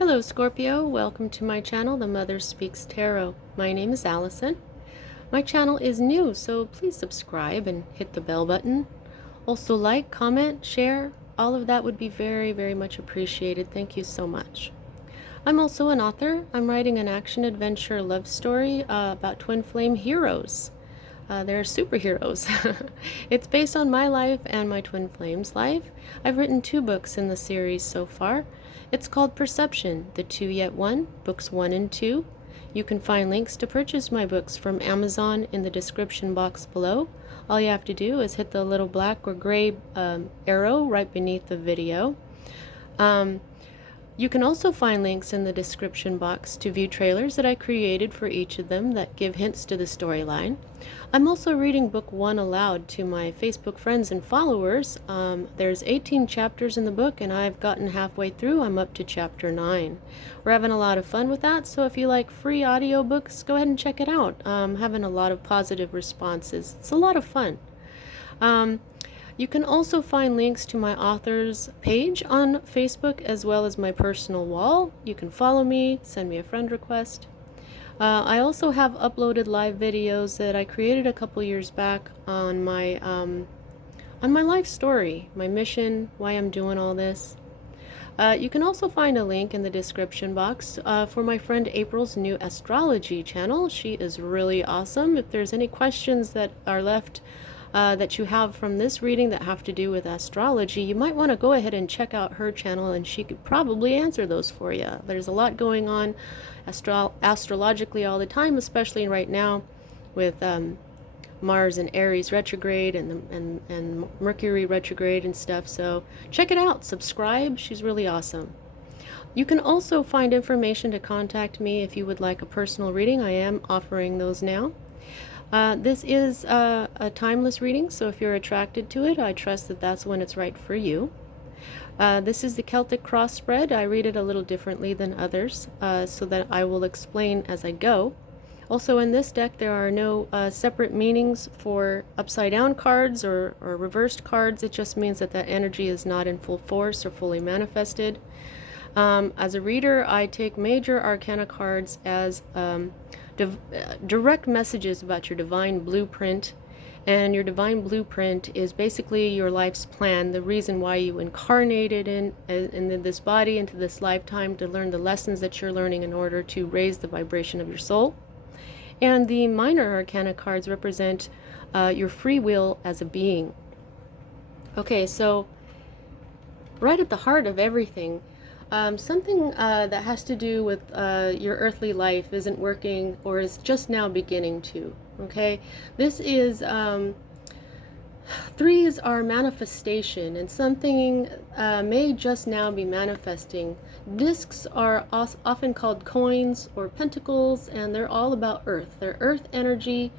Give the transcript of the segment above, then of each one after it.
Hello Scorpio, welcome to my channel, The Mother Speaks Tarot. My name is Allison. My channel is new, so please subscribe and hit the bell button. Also like, comment, share, all of that would be very, very much appreciated. Thank you so much. I'm also an author. I'm writing an action-adventure love story about twin flame heroes. They're superheroes. It's based on my life and my twin flame's life. I've written 2 books in the series so far. It's called Perception, The Two Yet One, books 1 and 2. You can find links to purchase my books from Amazon in the description box below. All you have to do is hit the little black or gray arrow right beneath the video. You can also find links in the description box to view trailers that I created for each of them that give hints to the storyline. I'm also reading book 1 aloud to my Facebook friends and followers. There's 18 chapters in the book and I've gotten halfway through. I'm up to chapter 9. We're having a lot of fun with that, so if you like free audiobooks, go ahead and check it out. I'm having a lot of positive responses. It's a lot of fun. You can also find links to my author's page on Facebook as well as my personal wall. You can follow me, send me a friend request. I also have uploaded live videos that I created a couple years back on my life story, my mission, why I'm doing all this. You can also find a link in the description box for my friend April's new astrology channel. She is really awesome. If there's any questions that are left that you have from this reading that have to do with astrology, you might want to go ahead and check out her channel and she could probably answer those for you. There's a lot going on astrologically all the time, especially right now with Mars and Aries retrograde and Mercury retrograde and stuff. So check it out, subscribe, she's really awesome. You can also find information to contact me if you would like a personal reading. I am offering those now. This is a timeless reading, so if you're attracted to it, I trust that that's when it's right for you. This is the Celtic cross spread. I read it a little differently than others, so that I will explain as I go. Also in this deck, there are no separate meanings for upside down cards or reversed cards. It just means that that energy is not in full force or fully manifested. As a reader, I take major arcana cards as direct messages about your divine blueprint, and your divine blueprint is basically your life's plan, the reason why you incarnated in this body into this lifetime, to learn the lessons that you're learning in order to raise the vibration of your soul. And the minor arcana cards represent your free will as a being. Okay, so right at the heart of everything, something that has to do with your earthly life isn't working or is just now beginning to. Okay, this is threes are manifestation, and something may just now be manifesting. Discs are often called coins or pentacles, and they're all about earth. They're earth energy.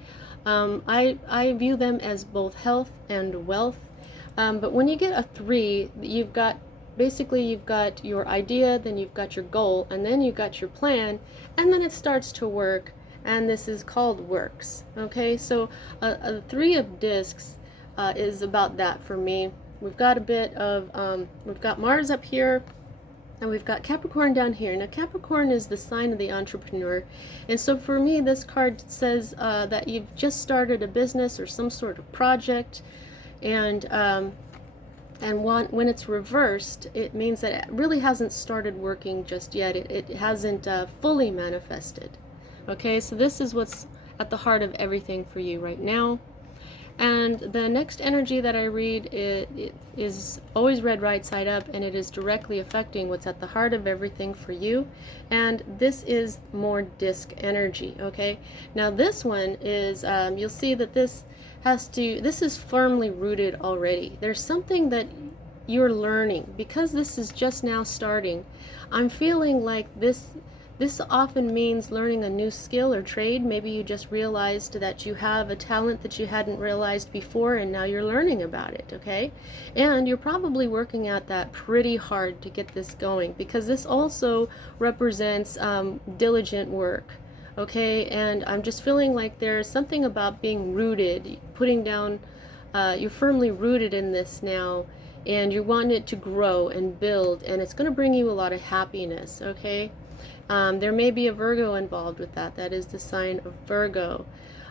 I view them as both health and wealth. But when you get a 3, you've got your idea, then you've got your goal, and then you've got your plan, and then it starts to work, and this is called works. Okay, so a 3 of discs is about that for me. We've got a bit of, we've got Mars up here, and we've got Capricorn down here. Now Capricorn is the sign of the entrepreneur, and so for me this card says that you've just started a business or some sort of project, and when it's reversed, it means that it really hasn't started working just yet. It hasn't fully manifested. Okay, so this is what's at the heart of everything for you right now. And the next energy that I read it is always read right side up, and it is directly affecting what's at the heart of everything for you. And this is more disc energy. Okay, now this one is, you'll see that this is firmly rooted already. There's something that you're learning because this is just now starting. I'm feeling like this often means learning a new skill or trade. Maybe you just realized that you have a talent that you hadn't realized before, and now you're learning about it. Okay, and you're probably working at that pretty hard to get this going, because this also represents diligent work. Okay, and I'm just feeling like there's something about being rooted, putting down, you're firmly rooted in this now, and you want it to grow and build, and it's going to bring you a lot of happiness, okay? There may be a Virgo involved with that. That is the sign of Virgo.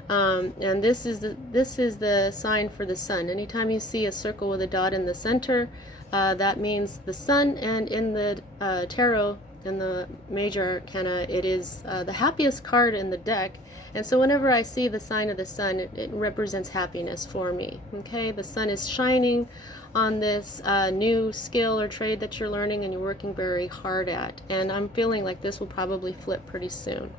And this is the sign for the sun. Anytime you see a circle with a dot in the center, that means the sun. And in the tarot, in the major arcana, it is the happiest card in the deck. And so whenever I see the sign of the sun, it represents happiness for me. Okay, the sun is shining on this new skill or trade that you're learning and you're working very hard at. And I'm feeling like this will probably flip pretty soon.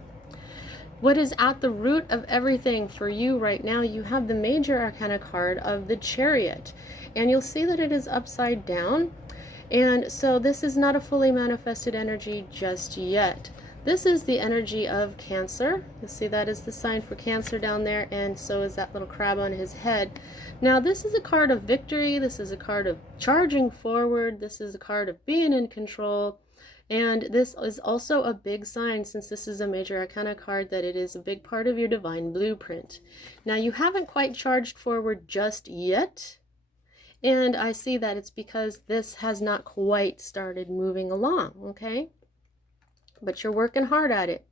What is at the root of everything for you right now? You have the major arcana card of the Chariot, and you'll see that it is upside down. And so this is not a fully manifested energy just yet. This is the energy of Cancer. You'll see that is the sign for Cancer down there, and so is that little crab on his head. Now this is a card of victory. This is a card of charging forward. This is a card of being in control. And this is also a big sign, since this is a major arcana card, that it is a big part of your divine blueprint. Now you haven't quite charged forward just yet. And I see that it's because this has not quite started moving along, okay? But you're working hard at it.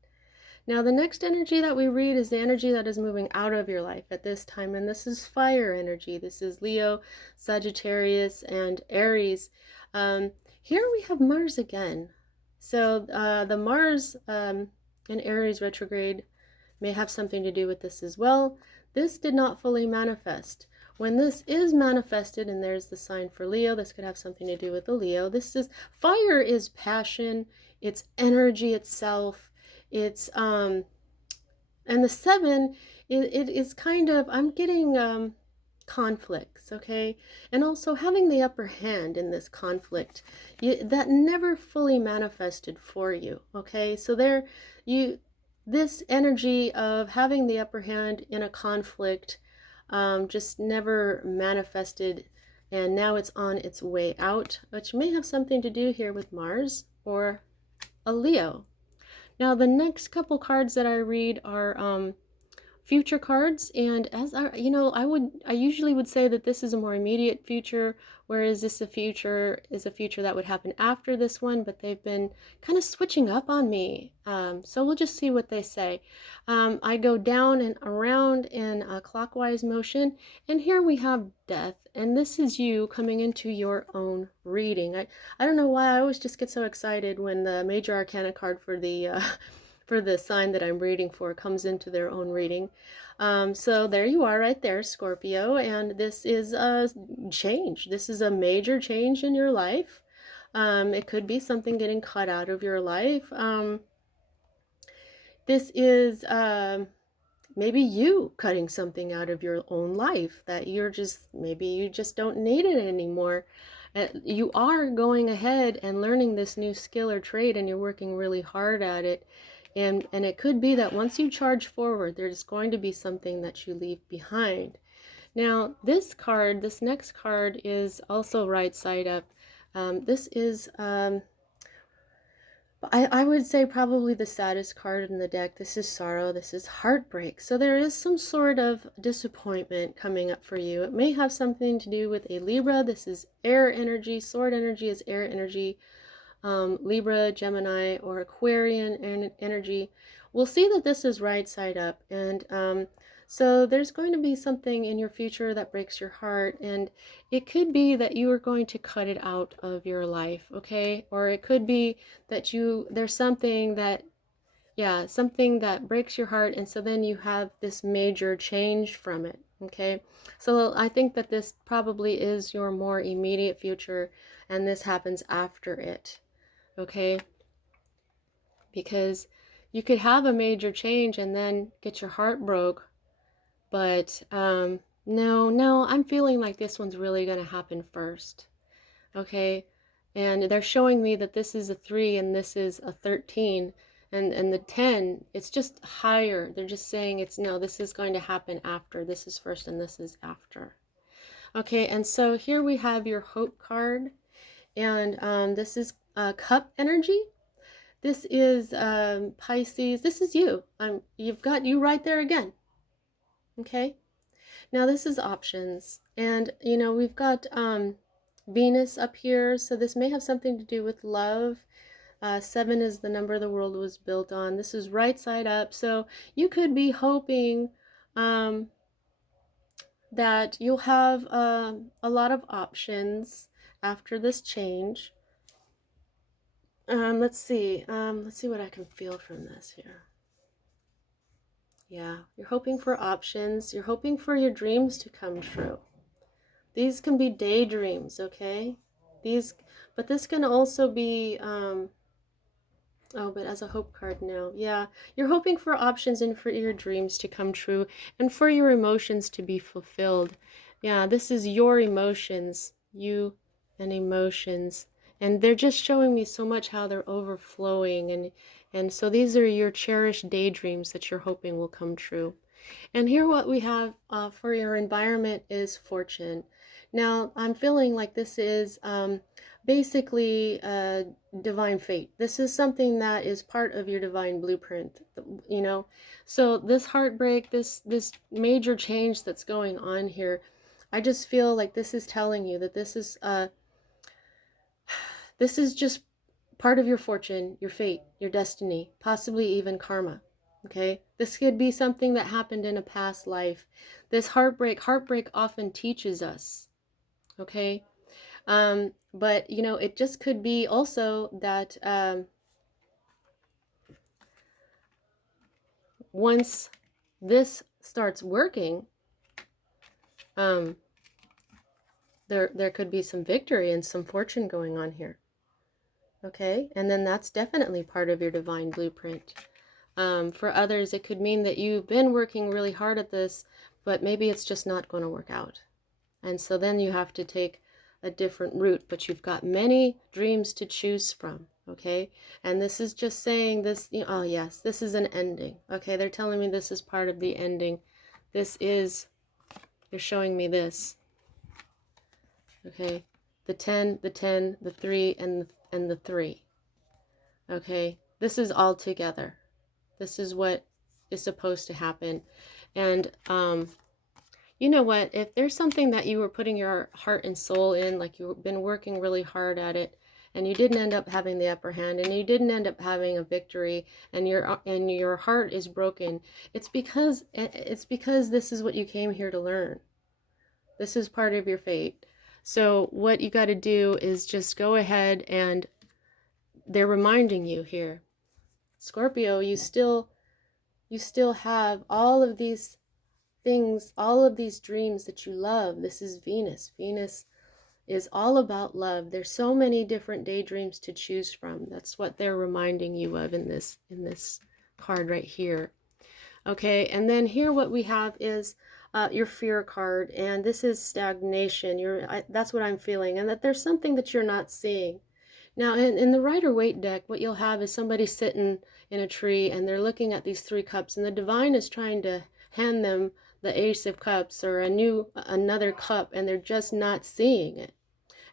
Now the next energy that we read is the energy that is moving out of your life at this time, and this is fire energy. This is Leo, Sagittarius, and Aries. Here we have Mars again. So the Mars in Aries retrograde may have something to do with this as well. This did not fully manifest. When this is manifested, and there's the sign for Leo, this could have something to do with the Leo. This is, fire is passion, it's energy itself, it's and the 7, it is kind of, I'm getting conflicts, okay, and also having the upper hand in this conflict, that never fully manifested for you, okay? So there, this energy of having the upper hand in a conflict just never manifested, and now it's on its way out, which may have something to do here with Mars or a Leo. Now the next couple cards that I read are future cards, and as I usually would say that this is a more immediate future, whereas this is a future that would happen after this one, but they've been kind of switching up on me, so we'll just see what they say. I go down and around in a clockwise motion, and here we have death, and this is you coming into your own reading. I don't know why I always just get so excited when the major arcana card for the for the sign that I'm reading for comes into their own reading. So there you are right there, Scorpio, and this is a change. This is a major change in your life. It could be something getting cut out of your life. This is maybe you cutting something out of your own life that maybe you just don't need it anymore. You are going ahead and learning this new skill or trade, and you're working really hard at it. And it could be that once you charge forward, there's going to be something that you leave behind. Now, this next card is also right side up. This is, I would say, probably the saddest card in the deck. This is sorrow. This is heartbreak. So there is some sort of disappointment coming up for you. It may have something to do with a Libra. This is air energy. Sword energy is air energy. Libra, Gemini, or Aquarian energy. We'll see that this is right side up, and so there's going to be something in your future that breaks your heart, and it could be that you are going to cut it out of your life, okay? Or it could be that there's something that, yeah, something that breaks your heart, and so then you have this major change from it, okay? So I think that this probably is your more immediate future, and this happens after it. Okay, because you could have a major change and then get your heart broke, but no, I'm feeling like this one's really going to happen first. Okay, and they're showing me that this is a 3 and this is a 13, and the 10, it's just higher. They're just saying this is going to happen after. This is first and this is after. Okay, and so here we have your hope card, and this is cup energy. This is Pisces. This is you. You've got you right there again. Okay. Now this is options, and we've got Venus up here, so this may have something to do with love. 7 is the number the world was built on. This is right side up, so you could be hoping that you'll have a lot of options after this change. Let's see what I can feel from this here. Yeah, you're hoping for options. You're hoping for your dreams to come true. These can be daydreams, okay? But this can also be, oh, but as a hope card now. Yeah, you're hoping for options and for your dreams to come true and for your emotions to be fulfilled. Yeah, this is your emotions, you and emotions. And they're just showing me so much how they're overflowing. And so these are your cherished daydreams that you're hoping will come true. And here what we have for your environment is fortune. Now, I'm feeling like this is basically divine fate. This is something that is part of your divine blueprint, you know. So this heartbreak, this major change that's going on here, I just feel like this is telling you that this is just part of your fortune, your fate, your destiny, possibly even karma. Okay, this could be something that happened in a past life. This heartbreak often teaches us. Okay, but you know, it just could be also that once this starts working, there could be some victory and some fortune going on here. Okay, and then that's definitely part of your divine blueprint. For others, it could mean that you've been working really hard at this, but maybe it's just not going to work out. And so then you have to take a different route, but you've got many dreams to choose from, okay? And this is just saying this, you know, oh yes, this is an ending, okay? They're telling me this is part of the ending. This is, they're showing me this, okay? The 10, the 10, the 3, and the 3, okay? This is all together. This is what is supposed to happen. And you know what? If there's something that you were putting your heart and soul in, like you've been working really hard at it, and you didn't end up having the upper hand, and you didn't end up having a victory, and your heart is broken, it's because this is what you came here to learn. This is part of your fate. So what you got to do is just go ahead, and they're reminding you here, Scorpio, you still have all of these things, all of these dreams that you love. This is Venus. Venus is all about love. There's so many different daydreams to choose from. That's what they're reminding you of in this card right here. Okay, and then here what we have is your fear card, and this is stagnation. That's what I'm feeling, and that there's something that you're not seeing. Now, in the Rider-Waite deck, what you'll have is somebody sitting in a tree, and they're looking at these 3 cups, and the divine is trying to hand them the Ace of Cups or another cup, and they're just not seeing it.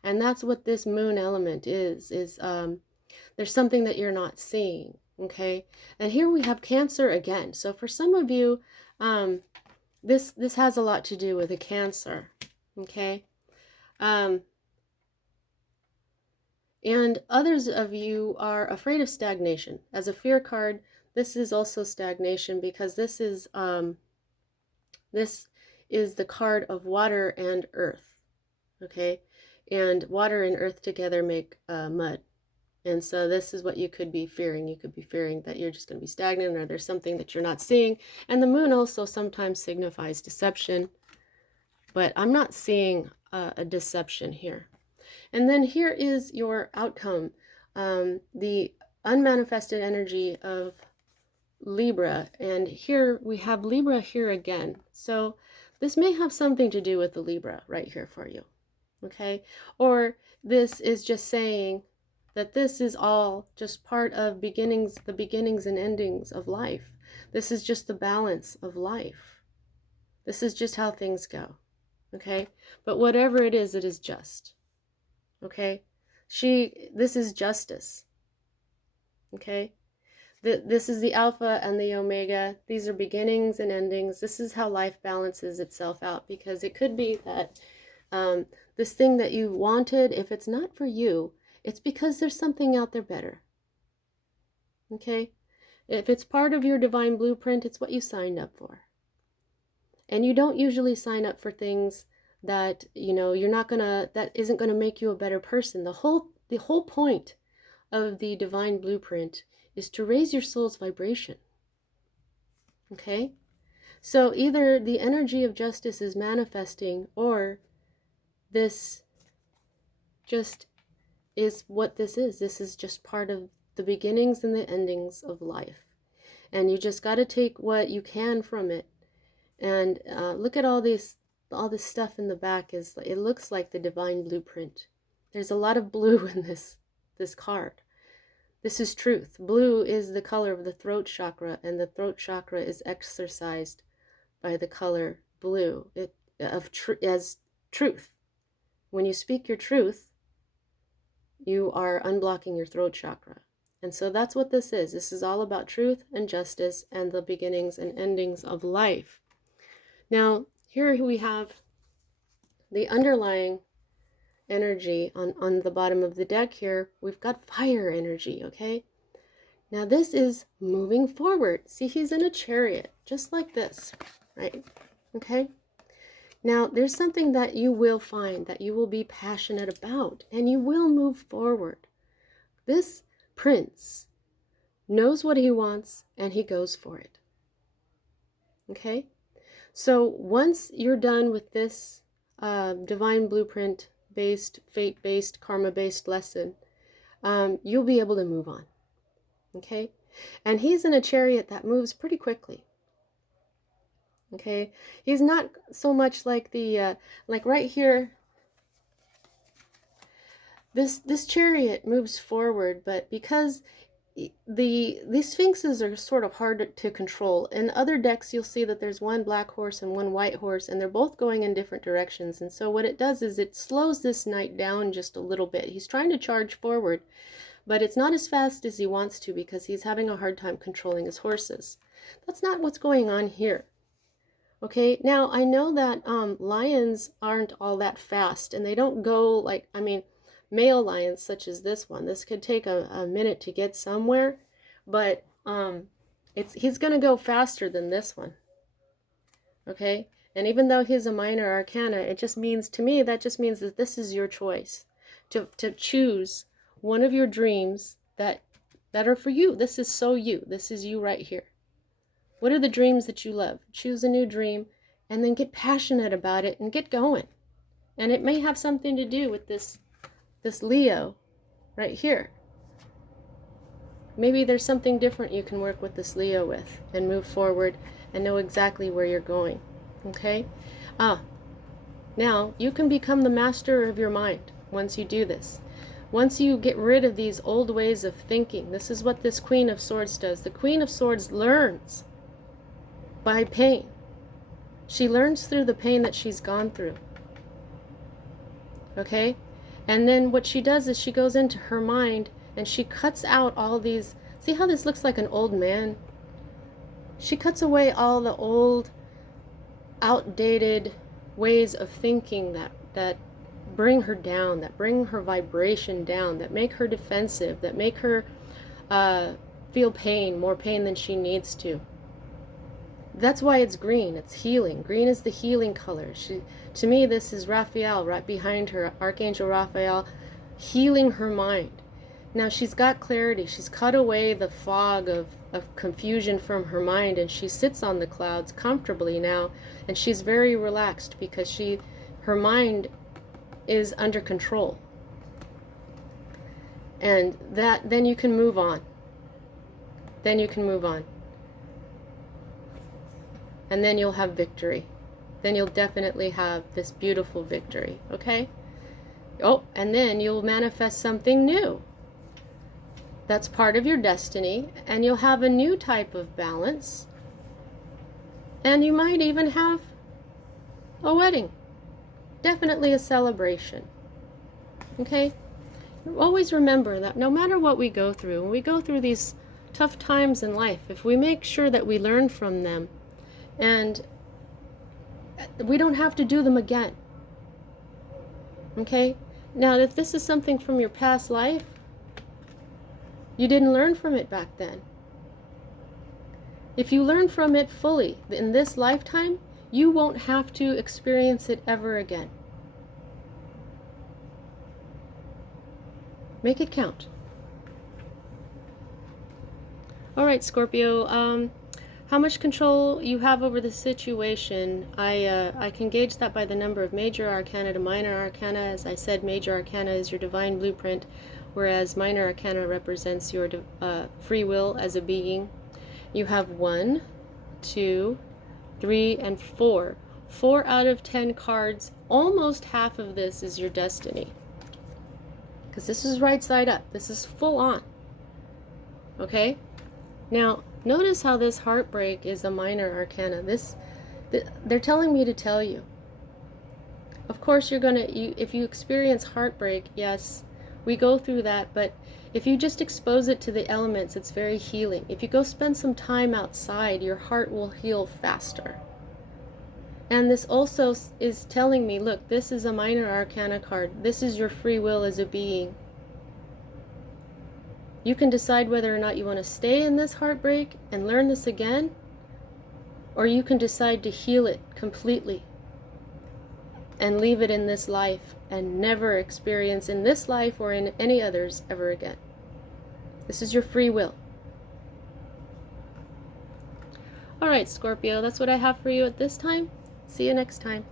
And that's what this moon element is there's something that you're not seeing, okay? And here we have Cancer again. So for some of you, this has a lot to do with a Cancer, okay? And others of you are afraid of stagnation. As a fear card, this is also stagnation, because this is the card of water and earth, okay? And water and earth together make mud. And so this is what you could be fearing. You could be fearing that you're just going to be stagnant, or there's something that you're not seeing. And the moon also sometimes signifies deception, but I'm not seeing a deception here. And then here is your outcome, the unmanifested energy of Libra. And here we have Libra here again. So this may have something to do with the Libra right here for you, okay? Or this is just saying that this is all just part of the beginnings and endings of life. This is just the balance of life. This is just how things go, okay? But whatever it is just. Okay, this is justice. Okay, this is the Alpha and the Omega. These are beginnings and endings. This is how life balances itself out, because it could be that this thing that you wanted, if it's not for you, it's because there's something out there better. Okay? If it's part of your divine blueprint, it's what you signed up for. And you don't usually sign up for things that, that isn't gonna make you a better person. The whole point of the divine blueprint is to raise your soul's vibration. Okay? So either the energy of justice is manifesting, or this just is what this is. This is just part of the beginnings and the endings of life. And you just got to take what you can from it. And look at all this stuff in the back. It looks like the divine blueprint. There's a lot of blue in this card. This is truth. Blue is the color of the throat chakra, and the throat chakra is exercised by the color blue as truth. When you speak your truth, you are unblocking your throat chakra. And so that's what this is. This is all about truth and justice and the beginnings and endings of life. Now, here we have the underlying energy on the bottom of the deck here. We've got fire energy, okay? Now this is moving forward. See, he's in a chariot, just like this, right? Okay? Now, there's something that you will find that you will be passionate about, and you will move forward. This prince knows what he wants, and he goes for it. Okay? So once you're done with this divine blueprint-based, fate-based, karma-based lesson, you'll be able to move on. Okay? And he's in a chariot that moves pretty quickly. Okay, he's not so much like the like right here. This chariot moves forward, but because these sphinxes are sort of hard to control. In other decks, you'll see that there's one black horse and one white horse, and they're both going in different directions. And so what it does is it slows this knight down just a little bit. He's trying to charge forward, but it's not as fast as he wants to because he's having a hard time controlling his horses. That's not what's going on here. Okay, now I know that lions aren't all that fast, and they don't go like, male lions such as this one. This could take a minute to get somewhere, but he's going to go faster than this one. Okay, and even though he's a minor arcana, it just means, to me, that just means that this is your choice to choose one of your dreams that are for you. This is so you. This is you right here. What are the dreams that you love? Choose a new dream and then get passionate about it and get going. And it may have something to do with this Leo right here. Maybe there's something different you can work with this Leo with and move forward and know exactly where you're going. Okay? Now you can become the master of your mind once you do this. Once you get rid of these old ways of thinking, this is what this Queen of Swords does. The Queen of Swords learns by pain. She learns through the pain that she's gone through. Okay? And then what she does is she goes into her mind and she cuts out all these, see how this looks like an old man? She cuts away all the old, outdated ways of thinking that bring her down, that bring her vibration down, that make her defensive, that make her feel pain, more pain than she needs to. That's why it's green. It's healing. Green is the healing color. To me, this is Raphael right behind her, Archangel Raphael, healing her mind. Now she's got clarity. She's cut away the fog of confusion from her mind, and she sits on the clouds comfortably now, and she's very relaxed because her mind is under control. And then you can move on. Then you can move on. And then you'll have victory. Then you'll definitely have this beautiful victory, okay? Oh, and then you'll manifest something new. That's part of your destiny, and you'll have a new type of balance. And you might even have a wedding. Definitely a celebration, okay? Always remember that no matter what we go through, when we go through these tough times in life, if we make sure that we learn from them, and we don't have to do them again. Okay? Now, if this is something from your past life, you didn't learn from it back then. If you learn from it fully in this lifetime, you won't have to experience it ever again. Make it count. All right, Scorpio. How much control you have over the situation, I can gauge that by the number of major arcana to minor arcana. As I said, major arcana is your divine blueprint, whereas minor arcana represents your free will as a being. You have 1, 2, 3, and 4. 4 out of 10 cards. Almost half of this is your destiny. Because this is right side up. This is full on. Okay? Now, notice how this heartbreak is a minor arcana. They're telling me to tell you. Of course, if you experience heartbreak, yes, we go through that, but if you just expose it to the elements, it's very healing. If you go spend some time outside, your heart will heal faster. And this also is telling me, look, this is a minor arcana card. This is your free will as a being. You can decide whether or not you want to stay in this heartbreak and learn this again, or you can decide to heal it completely and leave it in this life and never experience in this life or in any others ever again. This is your free will. All right, Scorpio, that's what I have for you at this time. See you next time.